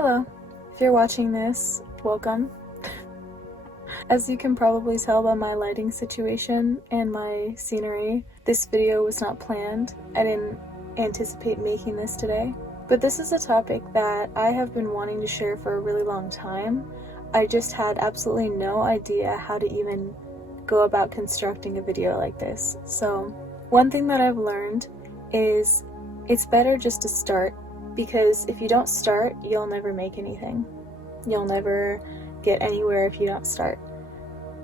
Hello. If you're watching this, welcome. As you can probably tell by my lighting situation and my scenery, this video was not planned. I didn't anticipate making this today. But this is a topic that I have been wanting to share for a really long time. I just had absolutely no idea how to even go about constructing a video like this. So one thing that I've learned is it's better just to start, because if you don't start, you'll never make anything. You'll never get anywhere if you don't start.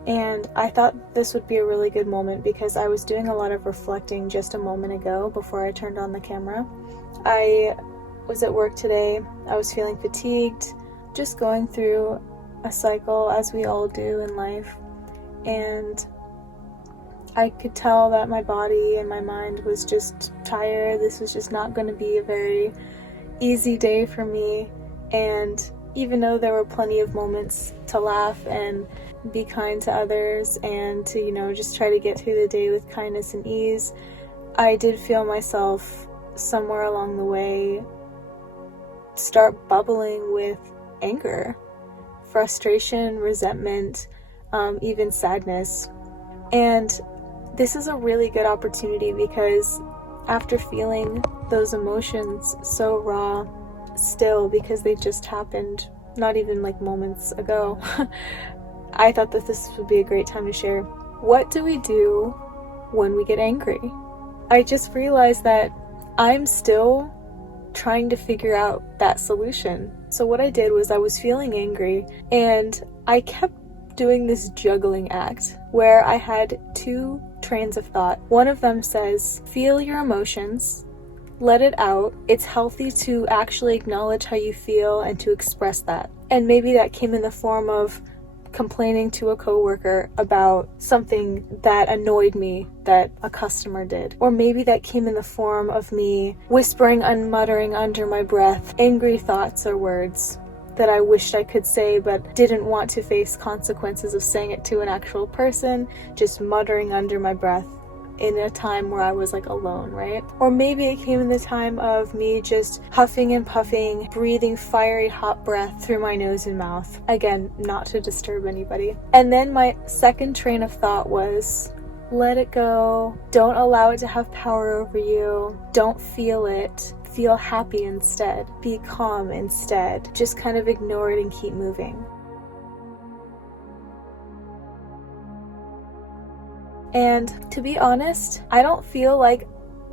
And I thought this would be a really good moment because I was doing a lot of reflecting just a moment ago before I turned on the camera. I was at work today. I was feeling fatigued, just going through a cycle as we all do in life. And I could tell that my body and my mind was just tired. This was just not going to be a very easy day for me. And even though there were plenty of moments to laugh and be kind to others and to, just try to get through the day with kindness and ease, I did feel myself somewhere along the way start bubbling with anger, frustration, resentment, even sadness. And this is a really good opportunity because after feeling those emotions so raw still, because they just happened not even like moments ago, I thought that this would be a great time to share. What do we do when we get angry? I just realized that I'm still trying to figure out that solution. So what I did was I was feeling angry and I kept doing this juggling act where I had two trains of thought. One of them says, feel your emotions, let it out. It's healthy to actually acknowledge how you feel and to express that. And maybe that came in the form of complaining to a coworker about something that annoyed me that a customer did. Or maybe that came in the form of me whispering and muttering under my breath angry thoughts or words that I wished I could say but didn't want to face consequences of saying it to an actual person, just muttering under my breath in a time where I was alone, right? Or maybe it came in the time of me just huffing and puffing, breathing fiery hot breath through my nose and mouth. Again, not to disturb anybody. And then my second train of thought was, let it go. Don't allow it to have power over you. Don't feel it. Feel happy instead. Be calm instead. Just kind of ignore it and keep moving. And to be honest, I don't feel like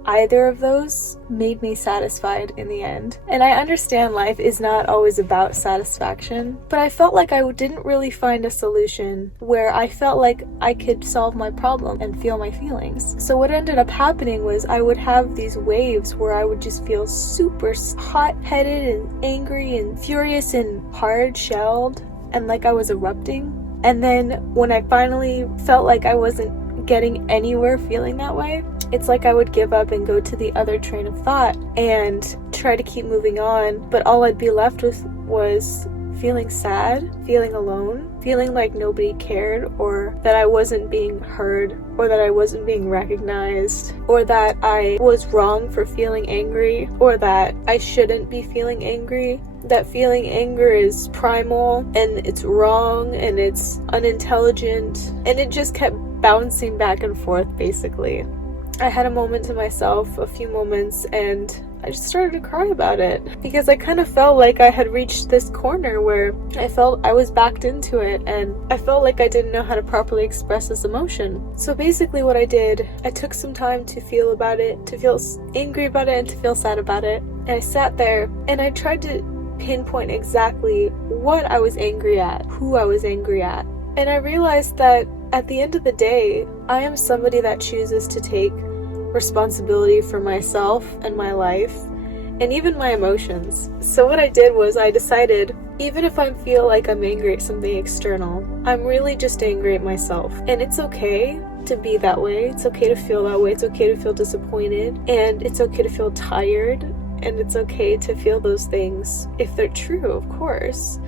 either of those made me satisfied in the end. And I understand life is not always about satisfaction, but I felt like I didn't really find a solution where I felt like I could solve my problem and feel my feelings. So what ended up happening was I would have these waves where I would just feel super hot-headed and angry and furious and hard-shelled and like I was erupting. And then when I finally felt like I wasn't getting anywhere feeling that way, it's like I would give up and go to the other train of thought and try to keep moving on, but all I'd be left with was feeling sad, feeling alone, feeling like nobody cared, or that I wasn't being heard, or that I wasn't being recognized, or that I was wrong for feeling angry, or that I shouldn't be feeling angry, that feeling anger is primal and it's wrong and it's unintelligent, and it just kept bouncing back and forth basically. I had a moment to myself, a few moments, and I just started to cry about it because I kind of felt like I had reached this corner where I felt I was backed into it and I felt like I didn't know how to properly express this emotion. So basically what I did, I took some time to feel about it, to feel angry about it and to feel sad about it. And I sat there and I tried to pinpoint exactly what I was angry at, who I was angry at. And I realized that at the end of the day, I am somebody that chooses to take responsibility for myself and my life and even my emotions. So what I did was I decided, even if I feel like I'm angry at something external, I'm really just angry at myself. And it's okay to be that way. It's okay to feel that way. It's okay to feel disappointed. And it's okay to feel tired. And it's okay to feel those things if they're true, of course.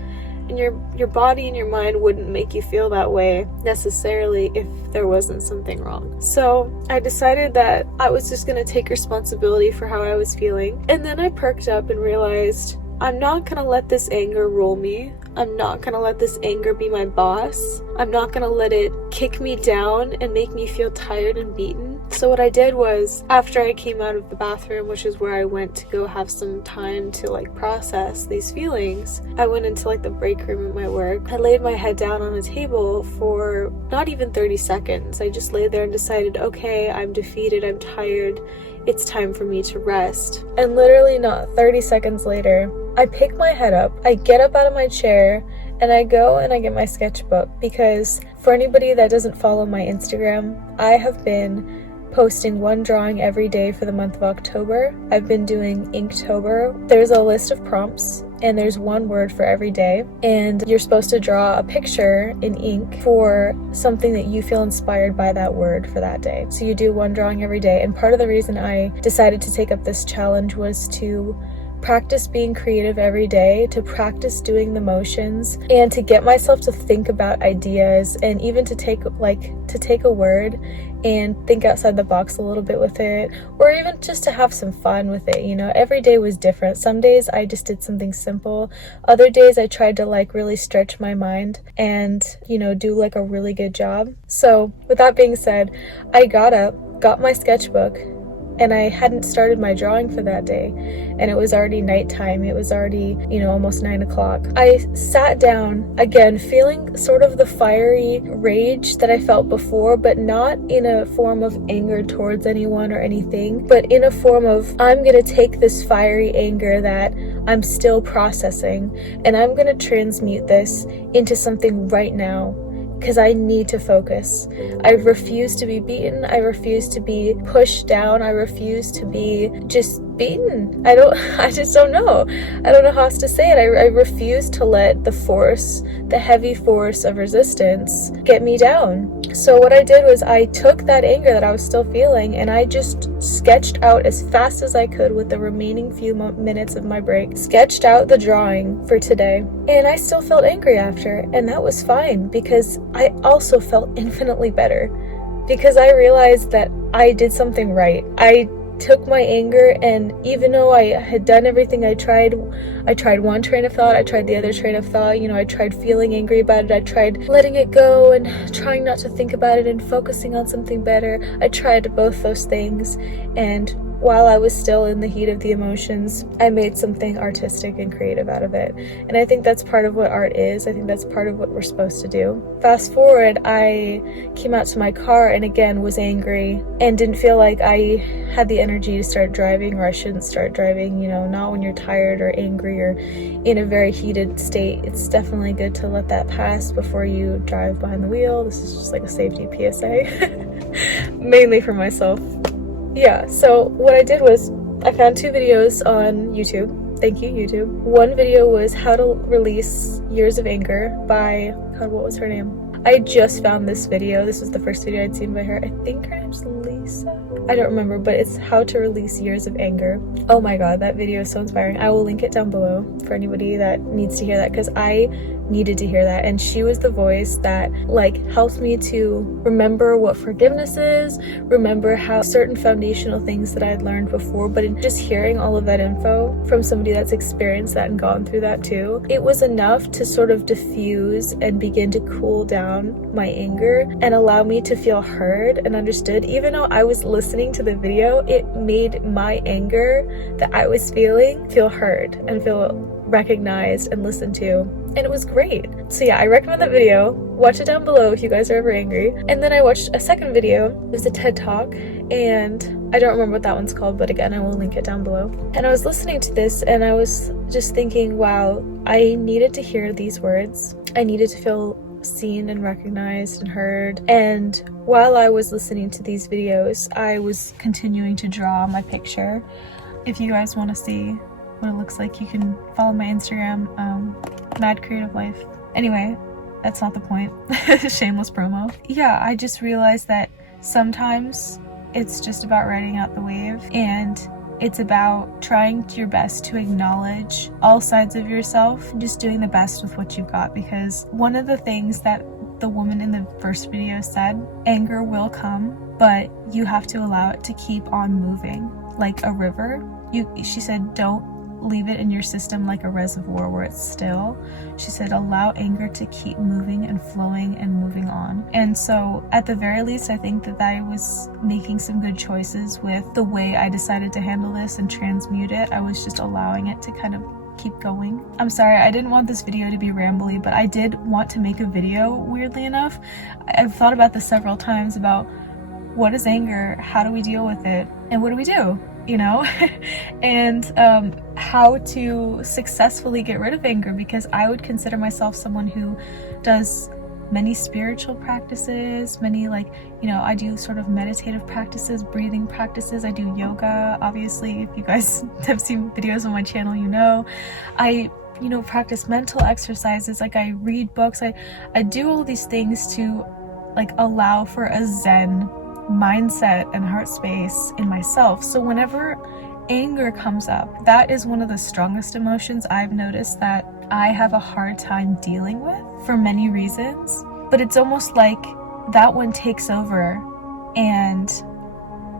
And your body and your mind wouldn't make you feel that way necessarily if there wasn't something wrong. So I decided that I was just going to take responsibility for how I was feeling. And then I perked up and realized I'm not gonna let this anger rule me. I'm not gonna let this anger be my boss. I'm not gonna let it kick me down and make me feel tired and beaten. So what I did was, after I came out of the bathroom, which is where I went to go have some time to like process these feelings, I went into like the break room at my work. I laid my head down on a table for not even 30 seconds. I just laid there and decided, okay, I'm defeated, I'm tired, it's time for me to rest. And literally not 30 seconds later, I pick my head up, I get up out of my chair, and I go and I get my sketchbook, because for anybody that doesn't follow my Instagram, I have been posting one drawing every day for the month of October. I've been doing Inktober. There's a list of prompts and there's one word for every day, and you're supposed to draw a picture in ink for something that you feel inspired by that word for that day. So you do one drawing every day, and part of the reason I decided to take up this challenge was to practice being creative every day, to practice doing the motions, and to get myself to think about ideas, and even to take a word and think outside the box a little bit with it, or even just to have some fun with it. You know, every day was different. Some days I just did something simple. Other days I tried to like really stretch my mind and, you know, do like a really good job. So with that being said, I got up, got my sketchbook, and I hadn't started my drawing for that day, and it was already nighttime. It was already, you know, almost 9 o'clock. I sat down again, feeling sort of the fiery rage that I felt before, but not in a form of anger towards anyone or anything, but in a form of, I'm gonna take this fiery anger that I'm still processing, and I'm gonna transmute this into something right now, because I need to focus. I refuse to be beaten. I refuse to be pushed down. I refuse to be just beaten. I just don't know. I don't know how else to say it. I refuse to let the heavy force of resistance get me down. So what I did was I took that anger that I was still feeling, and I just sketched out as fast as I could with the remaining few minutes of my break, sketched out the drawing for today. And I still felt angry after, and that was fine, because I also felt infinitely better, because I realized that I did something right. I took my anger, and even though I had done everything I tried one train of thought, I tried the other train of thought, you know, I tried feeling angry about it, I tried letting it go and trying not to think about it and focusing on something better. I tried both those things, and while I was still in the heat of the emotions, I made something artistic and creative out of it. And I think that's part of what art is. I think that's part of what we're supposed to do. Fast forward, I came out to my car and again was angry and didn't feel like I had the energy to start driving, or I shouldn't start driving, you know, not when you're tired or angry or in a very heated state. It's definitely good to let that pass before you drive behind the wheel. This is just like a safety PSA, mainly for myself. Yeah, so what I did was I found 2 videos on YouTube. Thank you, YouTube. One video was how to release years of anger by, God, what was her name? I just found this video. This was the first video I'd seen by her. I think her name's Lisa. I don't remember, but it's how to release years of anger. Oh my God, that video is so inspiring. I will link it down below for anybody that needs to hear that, because I needed to hear that. And she was the voice that like helped me to remember what forgiveness is, remember how certain foundational things that I had learned before, but in just hearing all of that info from somebody that's experienced that and gone through that too, it was enough to sort of diffuse and begin to cool down my anger and allow me to feel heard and understood. Even though I was listening to the video, it made my anger that I was feeling feel heard and feel recognized and listened to, and it was great. So yeah, I recommend that video. Watch it down below if you guys are ever angry. And then I watched a second video. It was a TED Talk, and I don't remember what that one's called, but again, I will link it down below. And I was listening to this and I was just thinking, wow, I needed to hear these words. I needed to feel seen and recognized and heard. And while I was listening to these videos, I was continuing to draw my picture. If you guys want to see what it looks like, you can follow my Instagram, maddcreativelife. Anyway, that's not the point. Shameless promo. Yeah, I just realized that sometimes it's just about riding out the wave, and it's about trying your best to acknowledge all sides of yourself and just doing the best with what you've got. Because one of the things that the woman in the first video said, anger will come, but you have to allow it to keep on moving like a river. She said, don't leave it in your system like a reservoir where it's still. She said, allow anger to keep moving and flowing and moving on. And so at the very least, I think that I was making some good choices with the way I decided to handle this and transmute it. I was just allowing it to kind of keep going. I'm sorry, I didn't want this video to be rambly, but I did want to make a video, weirdly enough. I've thought about this several times about what is anger, how do we deal with it, and what do we do, you know? And how to successfully get rid of anger, because I would consider myself someone who does many spiritual practices, many, like, you know, I do sort of meditative practices, breathing practices, I do yoga. Obviously, if you guys have seen videos on my channel, you know. I, you know, practice mental exercises, like I read books, I do all these things to like allow for a Zen mindset and heart space in myself. So whenever anger comes up, that is one of the strongest emotions I've noticed that I have a hard time dealing with for many reasons. But it's almost like that one takes over, and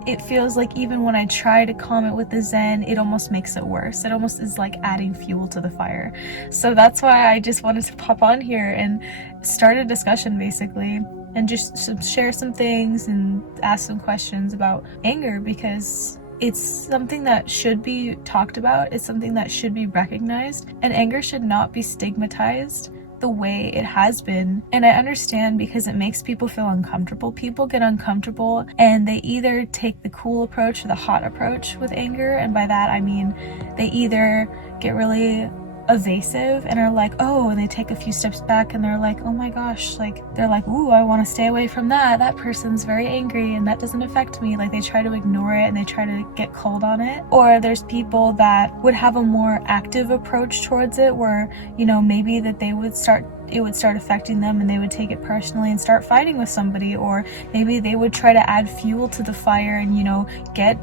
it feels like even when I try to calm it with the Zen, it almost makes it worse. It almost is like adding fuel to the fire. So that's why I just wanted to pop on here and start a discussion, basically, and just share some things and ask some questions about anger, because it's something that should be talked about. It's something that should be recognized, and anger should not be stigmatized the way it has been. And I understand, because it makes people feel uncomfortable. People get uncomfortable and they either take the cool approach or the hot approach with anger, and by that I mean they either get really evasive and are like, oh, and they take a few steps back and they're like, oh my gosh, like they're like, ooh, I want to stay away from that person's very angry and that doesn't affect me. Like they try to ignore it and they try to get cold on it. Or there's people that would have a more active approach towards it, where, you know, maybe that it would start affecting them and they would take it personally and start fighting with somebody. Or maybe they would try to add fuel to the fire and, you know, get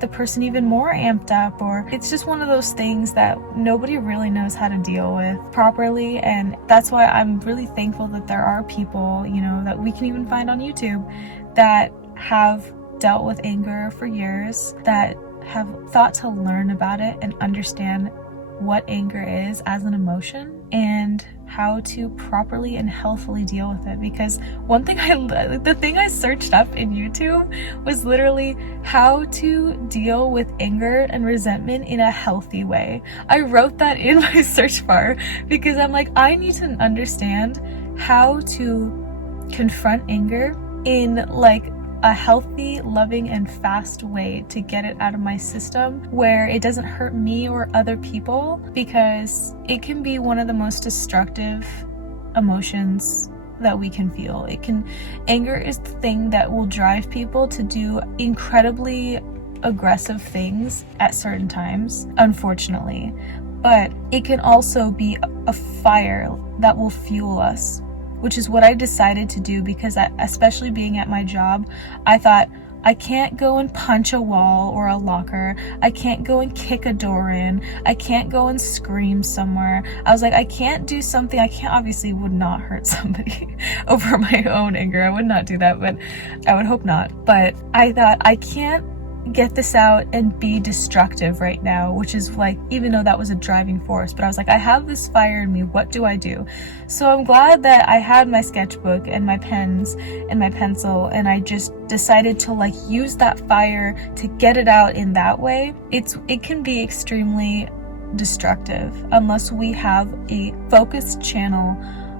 the person even more amped up. Or it's just one of those things that nobody really knows how to deal with properly. And that's why I'm really thankful that there are people, you know, that we can even find on YouTube that have dealt with anger for years, that have thought to learn about it and understand what anger is as an emotion and how to properly and healthily deal with it. Because one thing the thing I searched up in YouTube was literally how to deal with anger and resentment in a healthy way. I wrote that in my search bar because I'm like, I need to understand how to confront anger in like a healthy, loving, and fast way to get it out of my system where it doesn't hurt me or other people, because it can be one of the most destructive emotions that we can feel. Anger is the thing that will drive people to do incredibly aggressive things at certain times, unfortunately. But it can also be a fire that will fuel us, which is what I decided to do, because especially being at my job, I thought, I can't go and punch a wall or a locker. I can't go and kick a door in. I can't go and scream somewhere. I was like, I can't do something. Obviously would not hurt somebody over my own anger. I would not do that, but I would hope not. But I thought, I can't get this out and be destructive right now, which is like, even though that was a driving force, but I was like, I have this fire in me, what do I do? So I'm glad that I had my sketchbook and my pens and my pencil, and I just decided to like use that fire to get it out in that way. It can be extremely destructive unless we have a focused channel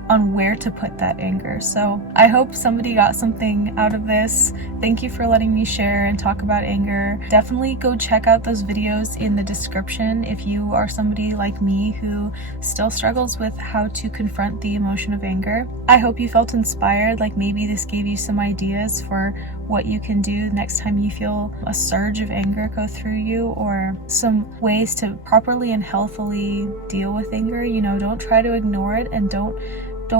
on where to put that anger. So I hope somebody got something out of this. Thank you for letting me share and talk about anger. Definitely go check out those videos in the description if you are somebody like me who still struggles with how to confront the emotion of anger. I hope you felt inspired, like maybe this gave you some ideas for what you can do next time you feel a surge of anger go through you, or some ways to properly and healthily deal with anger. You know, don't try to ignore it, and don't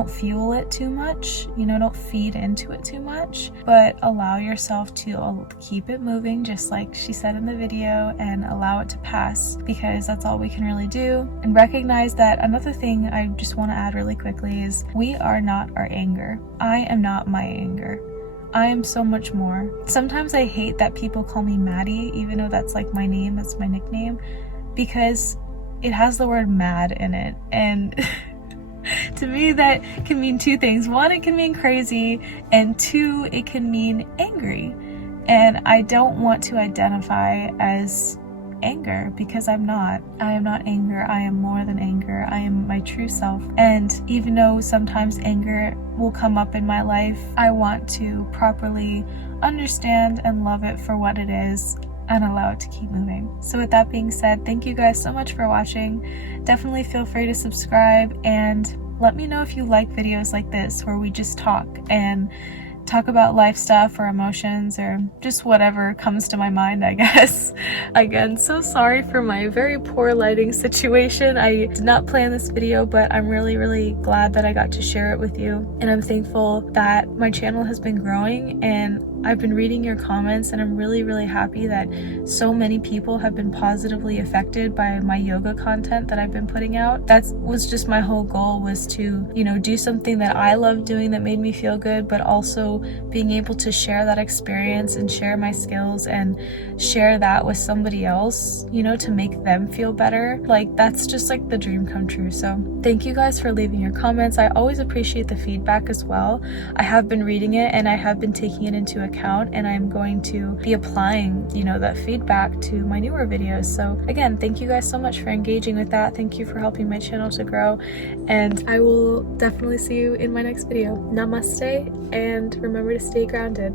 fuel it too much, you know, don't feed into it too much, but allow yourself to keep it moving, just like she said in the video, and allow it to pass, because that's all we can really do. And recognize that another thing I just want to add really quickly is we are not our anger. I am not my anger. I am so much more. Sometimes I hate that people call me Maddie, even though that's like my name, that's my nickname, because it has the word mad in it, and to me that can mean two things. One, it can mean crazy, and two, it can mean angry. And I don't want to identify as anger, because I'm not. I am not anger. I am more than anger. I am my true self. And even though sometimes anger will come up in my life, I want to properly understand and love it for what it is and allow it to keep moving. So with that being said, thank you guys so much for watching. Definitely feel free to subscribe, and let me know if you like videos like this where we just talk about life stuff or emotions or just whatever comes to my mind, I guess. Again, so sorry for my very poor lighting situation. I did not plan this video, but I'm really glad that I got to share it with you. And I'm thankful that my channel has been growing, and I've been reading your comments, and I'm really happy that so many people have been positively affected by my yoga content that I've been putting out. That was just my whole goal, was to, do something that I love doing that made me feel good, but also being able to share that experience and share my skills and share that with somebody else, to make them feel better. Like, that's just like the dream come true. So thank you guys for leaving your comments. I always appreciate the feedback as well. I have been reading it, and I have been taking it into account, and I'm going to be applying, that feedback to my newer videos. So again, thank you guys so much for engaging with that. Thank you for helping my channel to grow, and I will definitely see you in my next video. Namaste, and remember to stay grounded.